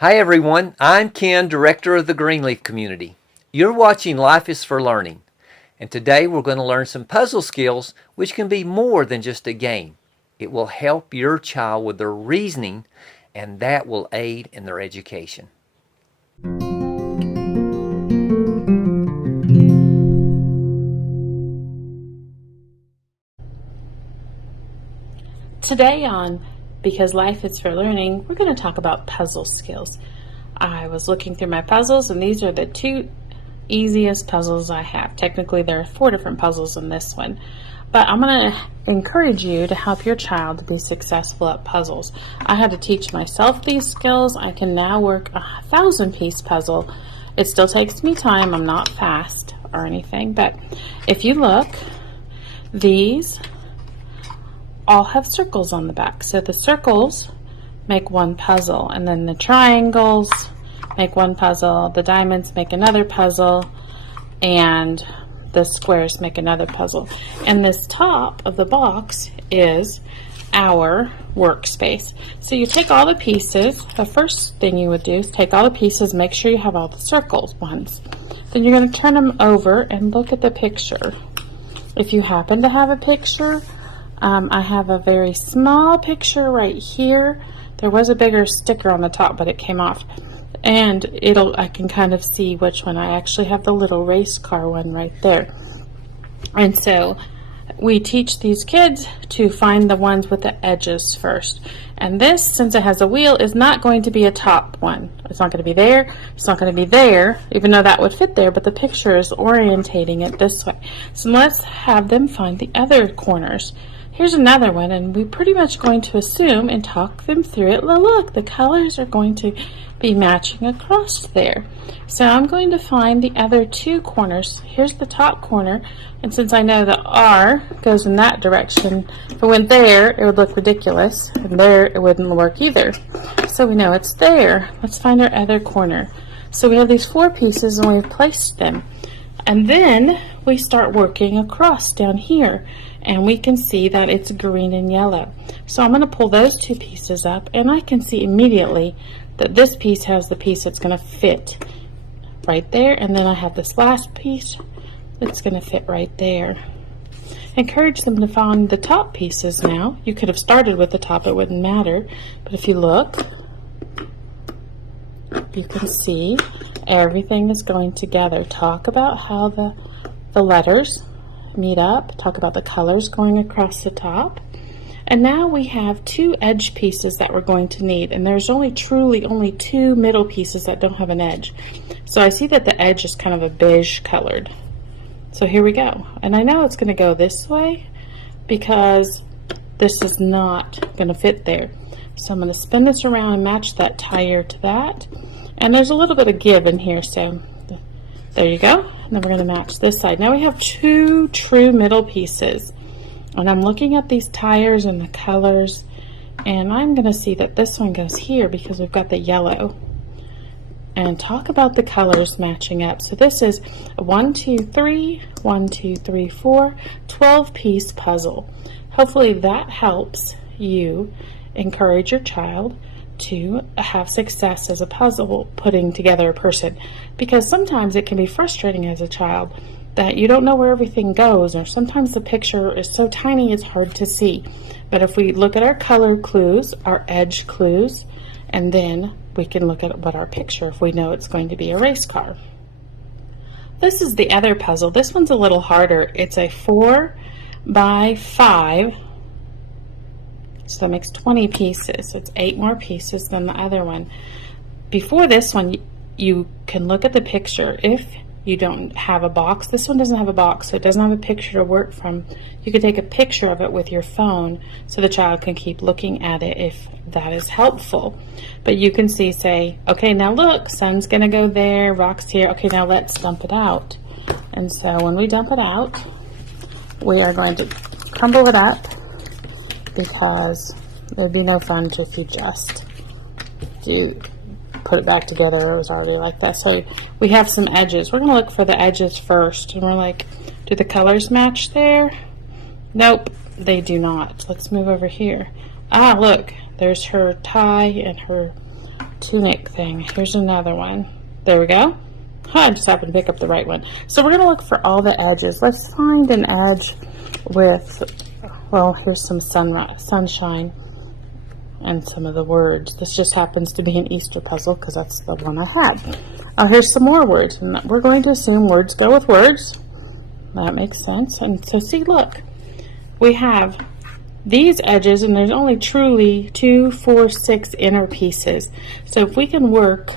Hi everyone, I'm Ken, Director of the Greenleaf Community. You're watching Life is for Learning, and today we're going to learn some puzzle skills which can be more than just a game. It will help your child with their reasoning, and that will aid in their education. Today on Because Life is for Learning, we're going to talk about puzzle skills. I was looking through my puzzles, and these are the two easiest puzzles I have. Technically, there are 4 different puzzles in this one, but I'm going to encourage you to help your child to be successful at puzzles. I had to teach myself these skills. I can now work a 1,000-piece puzzle. It still takes me time. I'm not fast or anything, but if you look, these all have circles on the back. So the circles make one puzzle, and then the triangles make one puzzle, the diamonds make another puzzle, and the squares make another puzzle. And this top of the box is our workspace. So you take all the pieces. The first thing you would do is take all the pieces, make sure you have all the circles ones. Then you're going to turn them over and look at the picture. If you happen to have a picture, I have a very small picture right here. There was a bigger sticker on the top, but it came off. And I can kind of see which one. I actually have the little race car one right there. And so we teach these kids to find the ones with the edges first. And this, since it has a wheel, is not going to be a top one. It's not going to be there. It's not going to be there, even though that would fit there, but the picture is orientating it this way. So let's have them find the other corners. Here's another one, and we're pretty much going to assume and talk them through it. Look, the colors are going to be matching across there. So I'm going to find the other 2 corners. Here's the top corner, and since I know the R goes in that direction, if it went there, it would look ridiculous, and there it wouldn't work either. So we know it's there. Let's find our other corner. So we have these 4 pieces, and we've placed them. And then we start working across down here, and we can see that it's green and yellow. So I'm going to pull those 2 pieces up, and I can see immediately that this piece has the piece that's going to fit right there, and then I have this last piece that's going to fit right there. Encourage them to find the top pieces now. You could have started with the top, it wouldn't matter, but if you look, you can see everything is going together. Talk about how the letters meet up. Talk about the colors going across the top. And now we have 2 edge pieces that we're going to need, and there's truly only 2 middle pieces that don't have an edge. So I see that the edge is kind of a beige colored. So here we go. And I know it's going to go this way because this is not going to fit there. So I'm going to spin this around and match that tire to that. And there's a little bit of give in here, so there you go. And then we're going to match this side. Now we have 2 true middle pieces. And I'm looking at these tires and the colors, and I'm going to see that this one goes here because we've got the yellow. And talk about the colors matching up. So this is a 1, 2, 3, 1, 2, 3, 4, 12-piece puzzle. Hopefully that helps you encourage your child to have success as a puzzle putting together a person, because sometimes it can be frustrating as a child that you don't know where everything goes, or sometimes the picture is so tiny it's hard to see. But if we look at our color clues, our edge clues, and then we can look at what our picture, if we know it's going to be a race car. This is the other puzzle. This one's a little harder. It's a 4 by 5, so that makes 20 pieces. It's 8 more pieces than the other one. Before this one, you can look at the picture. If you don't have a box, this one doesn't have a box, so it doesn't have a picture to work from. You could take a picture of it with your phone so the child can keep looking at it if that is helpful. But you can see, say, okay, now look, sun's gonna go there, rocks here. Okay, now let's dump it out. And so when we dump it out, we are going to crumble it up, because it would be no fun if you just put it back together. It was already like that. So we have some edges. We're going to look for the edges first, and we're like, do the colors match there? Nope, they do not. Let's move over here. Ah, look, there's her tie and her tunic thing. Here's another one. There we go. I just happened to pick up the right one. So we're going to look for all the edges. Let's find an edge with, well, here's some sunshine and some of the words. This just happens to be an Easter puzzle because that's the one I had. Here's some more words, and we're going to assume words go with words. That makes sense. And so see, look, we have these edges, and there's only truly 2, 4, 6 inner pieces. So if we can work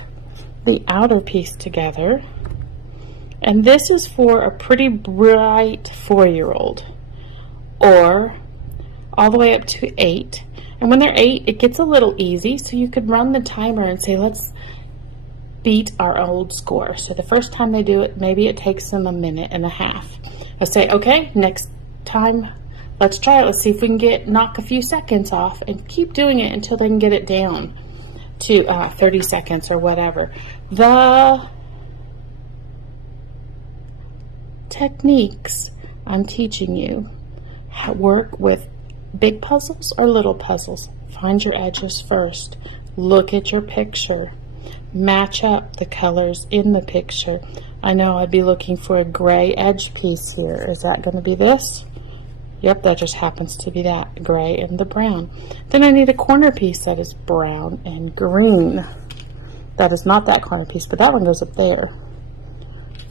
the outer piece together, and this is for a pretty bright 4-year-old, or all the way up to 8. And when they're 8, it gets a little easy, so you could run the timer and say, let's beat our old score. So the first time they do it, maybe it takes them 1.5 minutes. I say, okay, next time, let's try it. Let's see if we can knock a few seconds off, and keep doing it until they can get it down to 30 seconds or whatever. The techniques I'm teaching you work with big puzzles or little puzzles. Find your edges first. Look at your picture. Match up the colors in the picture. I know I'd be looking for a gray edge piece here. Is that going to be this? Yep, that just happens to be that, gray and the brown. Then I need a corner piece that is brown and green. That is not that corner piece, but that one goes up there.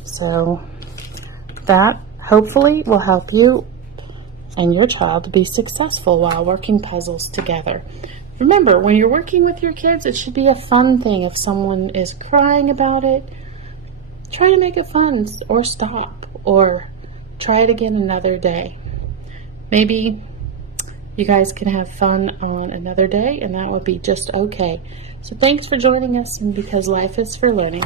So that hopefully will help you and your child to be successful while working puzzles together. Remember, when you're working with your kids, it should be a fun thing. If someone is crying about it, try to make it fun, or stop, or try it again another day. Maybe you guys can have fun on another day, and that would be just okay. So thanks for joining us, and because life is for learning.